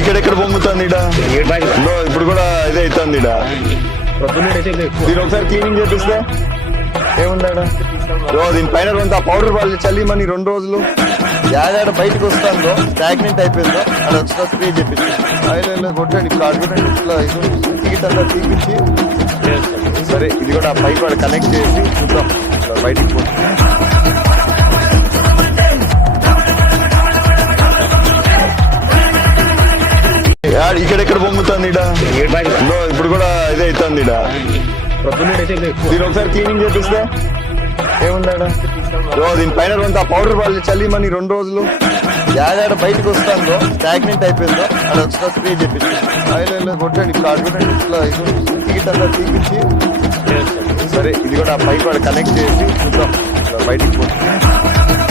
ఇక్కడెక్కడ పొంగుతుంది ఇప్పుడు కూడా ఇదే అవుతుంది దీని ఒకసారి క్లీనింగ్ చేపిస్తే ఏముందాడా దీనిపైన కొంత పౌడర్ వాళ్ళు చల్లి మని 2 రోజులు యాడ బయటకు వస్తుందో స్టాగ్నెంట్ అయిపోయిందో అది వచ్చిన స్ప్రే చేపించి ఆయిల్ కొట్టండి ఇప్పుడు అడుగుతండి ఇట్లా టికెట్ అంతా తీపించి సరే ఇది కూడా పైప్ వాడు కనెక్ట్ చేసి చూద్దాం బయటికి పోతుంది ఇక్కడెక్కడ పొంగుతుంది ఇప్పుడు కూడా ఇదే అవుతుంది దీని ఒకసారి క్లీనింగ్ చేపిస్తే ఏముందాడా దీనిపైన కొంత పౌడర్ వాళ్ళు చల్లి మని 2 రోజులు యాడ బయటకు వస్తుందో స్టాగ్నెంట్ అయిపోయిందో అది వచ్చిన స్ప్రే చేపించి ఆయిల్ కొట్టండి ఇప్పుడు అడుగుతండి ఇట్లా టికెట్ అంతా తీపించి సరే ఇది కూడా పైప్ వాడు కనెక్ట్ చేసి చూద్దాం బయటికి పోతుంది